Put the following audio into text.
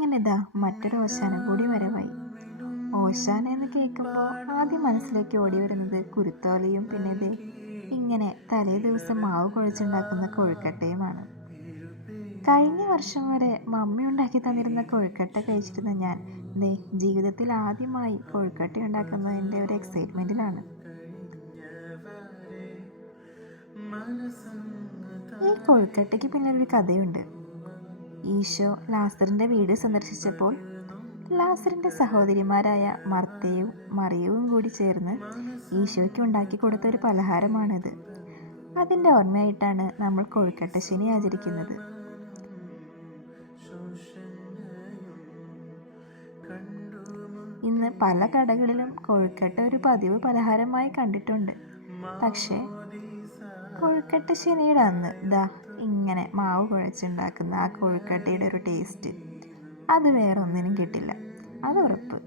അങ്ങനെ ദാ മറ്റൊരു ഓശാന കൂടി വരവായി. ഓശാന എന്ന് കേൾക്കുമ്പോൾ ആദ്യം മനസ്സിലേക്ക് ഓടി വരുന്നത് കുരുത്തോലയും പിന്നെ ദേ ഇങ്ങനെ തലേ ദിവസം മാവ് കുഴച്ചുണ്ടാക്കുന്ന കൊഴുക്കട്ടയുമാണ്. കഴിഞ്ഞ വർഷം വരെ മമ്മി ഉണ്ടാക്കി തന്നിരുന്ന കൊഴുക്കട്ട കഴിച്ചിരുന്ന ഞാൻ ദേ ജീവിതത്തിൽ ആദ്യമായി കൊഴുക്കട്ട ഉണ്ടാക്കുന്നതിൻ്റെ ഒരു എക്സൈറ്റ്മെൻറ്റിലാണ്. ഈ കൊഴുക്കട്ടയ്ക്ക് പിന്നെ ഒരു കഥയുണ്ട്. ഈശോ ലാസറിൻ്റെ വീട് സന്ദർശിച്ചപ്പോൾ ലാസറിൻ്റെ സഹോദരിമാരായ മർത്തയും മറിയവും കൂടി ചേർന്ന് ഈശോയ്ക്ക് ഉണ്ടാക്കി കൊടുത്ത ഒരു പലഹാരമാണിത്. അതിൻ്റെ ഓർമ്മയായിട്ടാണ് നമ്മൾ കൊഴുക്കട്ട ശനി ആചരിക്കുന്നത്. ഇന്ന് പല കടകളിലും കൊഴുക്കട്ട ഒരു പതിവ് പലഹാരമായി കണ്ടിട്ടുണ്ട്. പക്ഷേ കൊഴുക്കട്ട ശനിയുടെ അന്ന് ദാ ഇങ്ങനെ മാവ് കുഴച്ചുണ്ടാക്കുന്ന ആ കൊഴുക്കട്ടയുടെ ഒരു ടേസ്റ്റ് അത് വേറെ ഒന്നിനും കിട്ടില്ല, അത് ഉറപ്പ്.